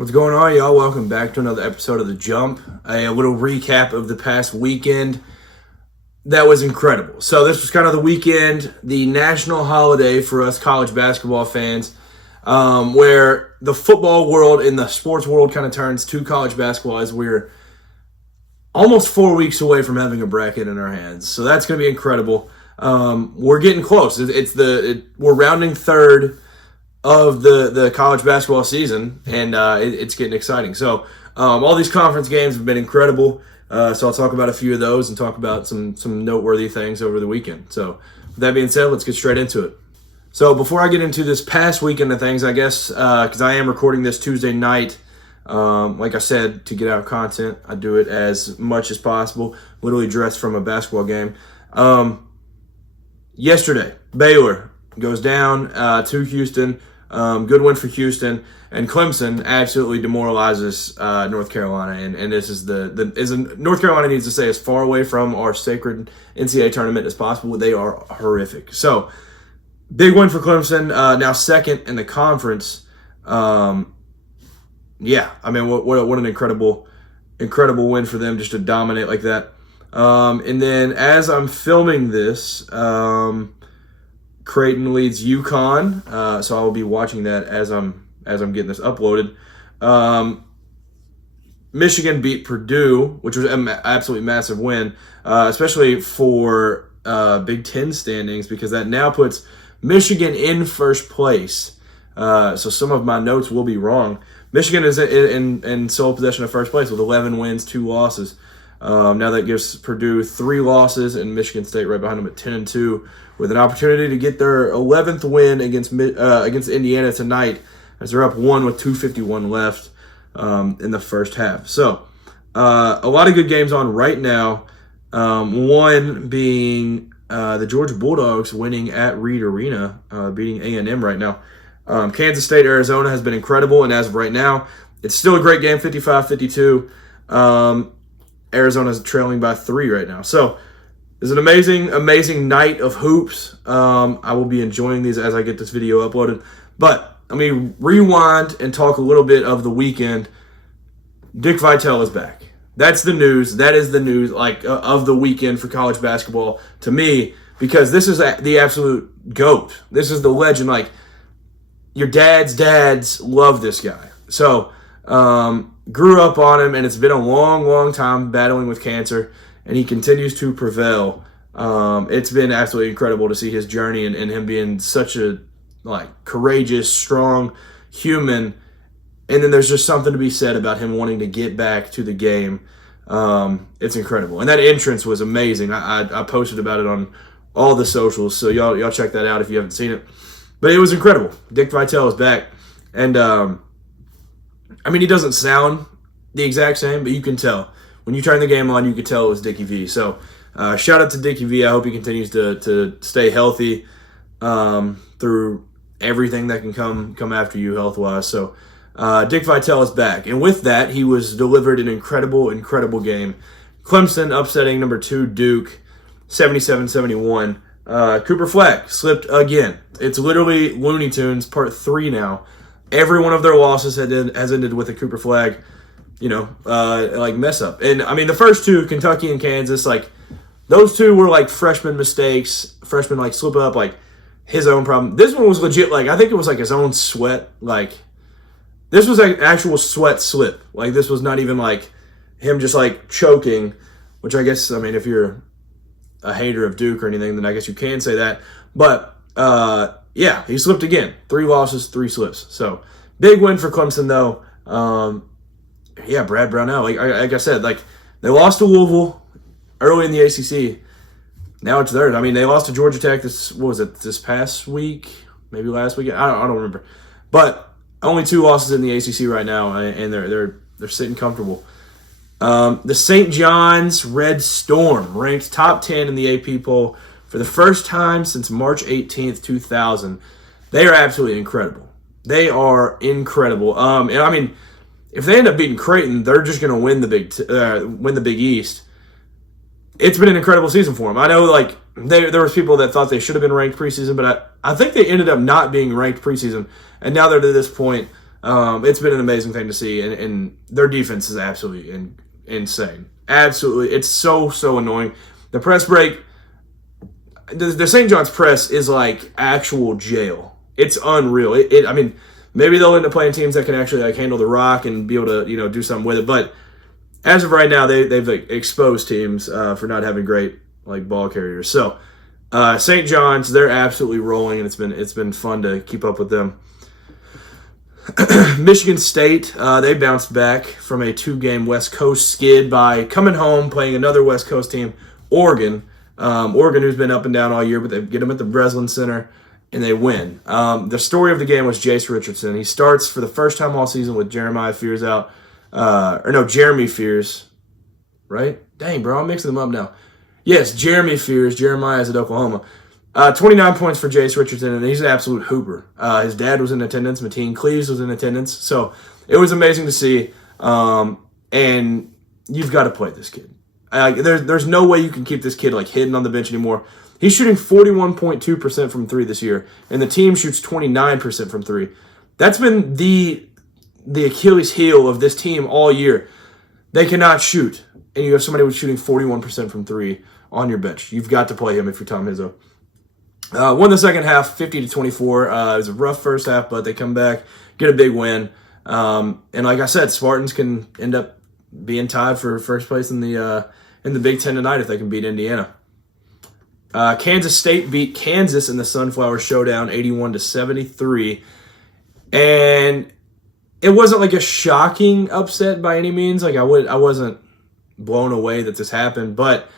What's going on, y'all? Welcome back to another episode of The Jump. A little recap of the past weekend. That was incredible. So this was kind of the weekend, the national holiday for us college basketball fans, where the football world and the sports world kind of turns to college basketball as we're almost 4 weeks away from having a bracket in our hands. So that's going to be incredible. We're getting close. We're rounding third of the college basketball season, and it's getting exciting. So all these conference games have been incredible. So I'll talk about a few of those and talk about some noteworthy things over the weekend. So with that being said, let's get straight into it. So before I get into this past weekend of things, I guess, because I am recording this Tuesday night, like I said, to get out content, I do it as much as possible, literally dressed from a basketball game. Yesterday, Baylor goes down to Houston. Good win for Houston, and Clemson absolutely demoralizes North Carolina, and this is North Carolina needs to stay as far away from our sacred NCAA tournament as possible. They are horrific. So big win for Clemson, now second in the conference. What an incredible win for them just to dominate like that. And then as I'm filming this, Creighton leads UConn, so I will be watching that as I'm getting this uploaded. Michigan beat Purdue, which was an absolutely massive win, especially for Big Ten standings, because that now puts Michigan in first place. So some of my notes will be wrong. Michigan is in sole possession of first place with 11 wins, 2 losses. Now that gives Purdue 3 losses and Michigan State right behind them at 10-2, with an opportunity to get their 11th win against Indiana tonight, as they're up 1 with 2:51 left in the first half. So a lot of good games on right now. One being the Georgia Bulldogs winning at Reed Arena, beating A&M right now. Kansas State, Arizona has been incredible, and as of right now, it's still a great game, 55-52. Arizona's trailing by 3 right now. So it's an amazing night of hoops. I will be enjoying these as I get this video uploaded. But let me rewind and talk a little bit of the weekend. Dick Vitale is back. That's the news. That is the news of the weekend for college basketball to me, because this is the absolute GOAT. This is the legend. Your dads love this guy. So grew up on him, and it's been a long time battling with cancer, and he continues to prevail. It's been absolutely incredible to see his journey and him being such a courageous, strong human. And then there's just something to be said about him wanting to get back to the game. It's incredible. And that entrance was amazing. I posted about it on all the socials, so y'all check that out if you haven't seen it. But it was incredible. Dick Vitale is back. And he doesn't sound the exact same, but you can tell. When you turn the game on, you could tell it was Dickie V. So shout out to Dickie V. I hope he continues to stay healthy through everything that can come after you health-wise. So Dick Vitale is back. And with that, he was delivered an incredible game. Clemson upsetting number 2 Duke, 77-71. Cooper Fleck slipped again. It's literally Looney Tunes Part 3 now. Every one of their losses has ended with a Cooper Flag, mess up. And the first 2, Kentucky and Kansas, those 2 were freshman mistakes, freshman slip up, his own problem. This one was legit, I think it was his own sweat, this was an actual sweat slip. This was not even him just choking, which I guess, if you're a hater of Duke or anything, then I guess you can say that. But he slipped again. 3 losses, 3 slips. So big win for Clemson though. Brad Brownell. Like I said, they lost to Louisville early in the ACC. Now it's theirs. They lost to Georgia Tech this past week, maybe last week. I don't remember. But only 2 losses in the ACC right now, and they're sitting comfortable. The St. John's Red Storm ranked top 10 in the AP poll for the first time since March 18th, 2000. They are absolutely incredible. They are incredible. If they end up beating Creighton, they're just going to win the Big East. It's been an incredible season for them. I know, there was people that thought they should have been ranked preseason, but I think they ended up not being ranked preseason, and now they're to this point. It's been an amazing thing to see, and their defense is absolutely insane. Absolutely. It's so annoying. The press break, the St. John's press is like actual jail. It's unreal. I mean, maybe they'll end up playing teams that can actually like handle the rock and be able to, do something with it. But as of right now, they've like, exposed teams for not having great like ball carriers. So St. John's, they're absolutely rolling, and it's been fun to keep up with them. Michigan State, they bounced back from a 2-game West Coast skid by coming home, playing another West Coast team, Oregon. Oregon, who's been up and down all year, but they get them at the Breslin Center, and they win. The story of the game was Jace Richardson. He starts for the first time all season with Jeremiah Fears out. Jeremy Fears, right? Dang, bro, I'm mixing them up now. Yes, Jeremy Fears. Jeremiah's at Oklahoma. 29 points for Jace Richardson, and he's an absolute hooper. His dad was in attendance. Mateen Cleaves was in attendance. So it was amazing to see. And you've got to play this kid. There's no way you can keep this kid like hidden on the bench anymore. He's shooting 41.2% from 3 this year, and the team shoots 29% from 3. That's been the Achilles heel of this team all year. They cannot shoot, and you have somebody who's shooting 41% from 3 on your bench. You've got to play him if you're Tom Izzo. Won the second half, 50-24. It was a rough first half, but they come back, get a big win. And like I said, Spartans can end up being tied for first place in the Big Ten tonight if they can beat Indiana. Kansas State beat Kansas in the Sunflower Showdown, 81-73. And it wasn't like a shocking upset by any means. Like I wasn't blown away that this happened, but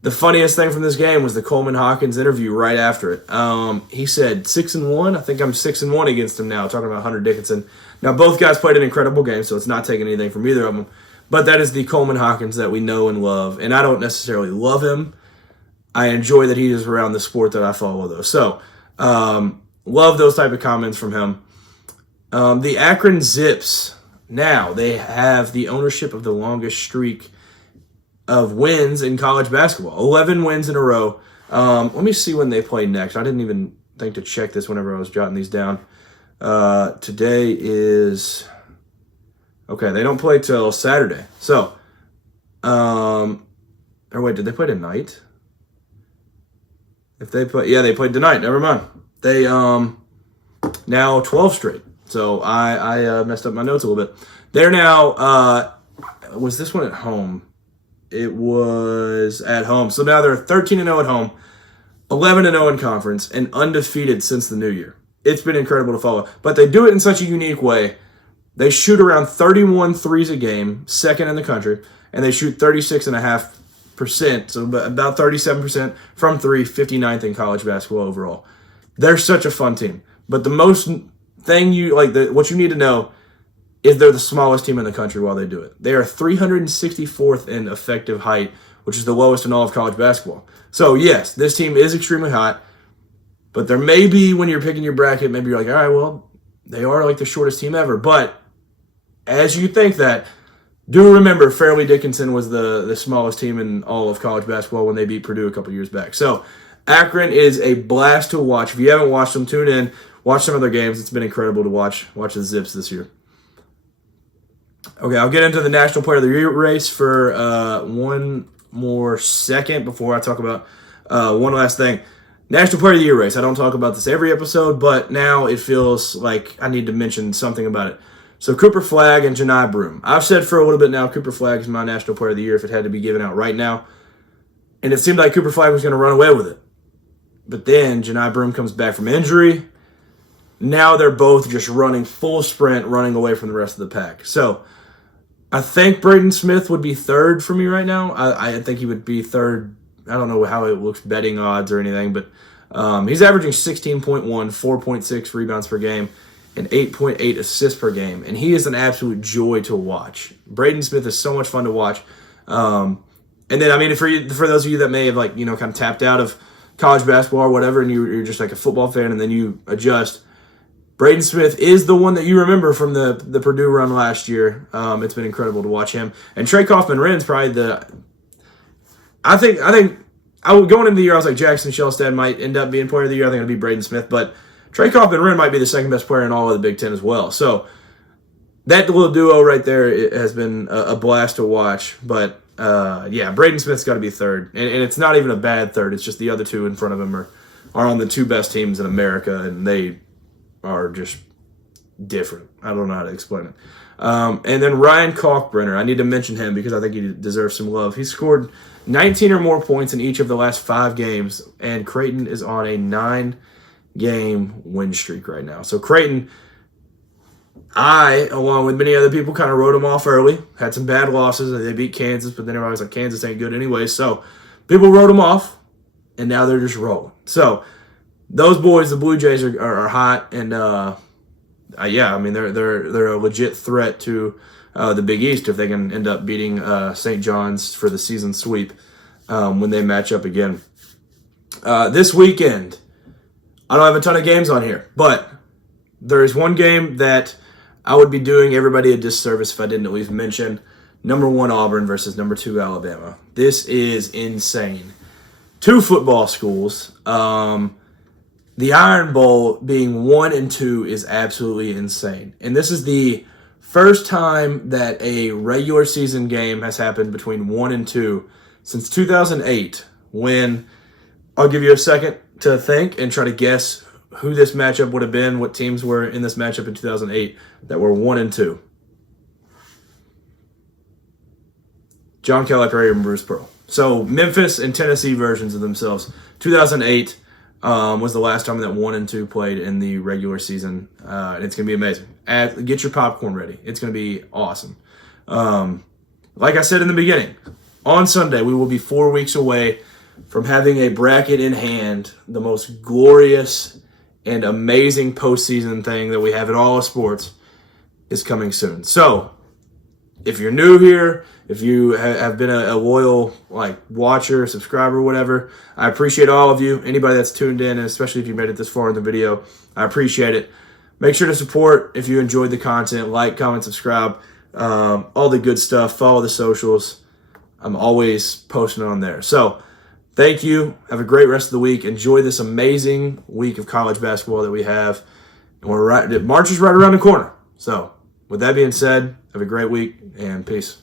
the funniest thing from this game was the Coleman Hawkins interview right after it. He said 6-1. I think I'm 6-1 against him now, talking about Hunter Dickinson. Now, both guys played an incredible game, so it's not taking anything from either of them. But that is the Coleman Hawkins that we know and love. And I don't necessarily love him. I enjoy that he is around the sport that I follow, though. So, love those type of comments from him. The Akron Zips, now they have the ownership of the longest streak of wins in college basketball. 11 wins in a row. Let me see when they play next. I didn't even think to check this whenever I was jotting these down. Today is... Okay, they don't play till Saturday. So, or wait, did they play tonight? If they play... Yeah, they played tonight. Never mind. They, now 12 straight. So, I messed up my notes a little bit. They're now... was this one at home? It was at home. So now they're 13-0 at home, 11-0 in conference, and undefeated since the new year. It's been incredible to follow. But they do it in such a unique way. They shoot around 31 threes a game, second in the country, and they shoot 36.5%, so about 37% from 3, 59th in college basketball overall. They're such a fun team. But the most thing what you need to know is they're the smallest team in the country while they do it. They are 364th in effective height, which is the lowest in all of college basketball. So, yes, this team is extremely hot, but there may be, when you're picking your bracket, maybe you're like, all right, well, they are like the shortest team ever. But as you think that, do remember Fairleigh Dickinson was the smallest team in all of college basketball when they beat Purdue a couple years back. So, Akron is a blast to watch. If you haven't watched them, tune in, watch some of their games. It's been incredible to watch the Zips this year. Okay, I'll get into the National Player of the Year race for one more second before I talk about one last thing. National Player of the Year race. I don't talk about this every episode, but now it feels like I need to mention something about it. So Cooper Flagg and Janai Broome. I've said for a little bit now Cooper Flagg is my National Player of the Year if it had to be given out right now. And it seemed like Cooper Flagg was going to run away with it. But then Janai Broome comes back from injury. Now they're both just running full sprint, running away from the rest of the pack. So I think Braden Smith would be third for me right now. I think he would be third. I don't know how it looks betting odds or anything, but he's averaging 16.1, 4.6 rebounds per game, and 8.8 assists per game. And he is an absolute joy to watch. Braden Smith is so much fun to watch. And then, I mean, for those of you that may have, kind of tapped out of college basketball or whatever, and you're just like a football fan, and then you adjust, Braden Smith is the one that you remember from the Purdue run last year. It's been incredible to watch him. And Trey Kaufman-Renn's probably I think going into the year, I was like, Jackson Shellstad might end up being player of the year. I think it'll be Braden Smith. But Trey Kaufman-Renn might be the second best player in all of the Big Ten as well. So that little duo right there, it has been a blast to watch. But yeah, Braden Smith's got to be third, and it's not even a bad third. It's just the other two in front of him are on the two best teams in America, and they are just different. I don't know how to explain it. And then Ryan Kalkbrenner, I need to mention him because I think he deserves some love. He scored 19 or more points in each of the last 5 games, and Creighton is on a 9-game win streak right now. So Creighton, I, along with many other people, kind of wrote them off early. Had some bad losses. They beat Kansas, but then everybody was like, Kansas ain't good anyway. So people wrote them off, and now they're just rolling. So those boys, the Blue Jays, are hot, and yeah, I mean they're a legit threat to the Big East if they can end up beating St. John's for the season sweep when they match up again. This weekend, I don't have a ton of games on here, but there is one game that I would be doing everybody a disservice if I didn't at least mention. Number 1 Auburn versus number 2 Alabama. This is insane. 2 football schools. The Iron Bowl being 1 and 2 is absolutely insane. And this is the first time that a regular season game has happened between 1 and 2 since 2008, when I'll give you a second to think and try to guess who this matchup would have been, what teams were in this matchup in 2008 that were 1 and 2. John Calipari and Bruce Pearl. So Memphis and Tennessee versions of themselves. 2008 was the last time that 1 and 2 played in the regular season. And it's going to be amazing. Get your popcorn ready. It's going to be awesome. Like I said in the beginning, on Sunday we will be 4 weeks away from having a bracket in hand, the most glorious and amazing postseason thing that we have in all of sports is coming soon. So, if you're new here, if you have been a loyal watcher, subscriber, whatever, I appreciate all of you. Anybody that's tuned in, and especially if you made it this far in the video, I appreciate it. Make sure to support if you enjoyed the content. Like, comment, subscribe, all the good stuff. Follow the socials. I'm always posting on there. So, thank you. Have a great rest of the week. Enjoy this amazing week of college basketball that we have. And March is right around the corner. So, with that being said, have a great week and peace.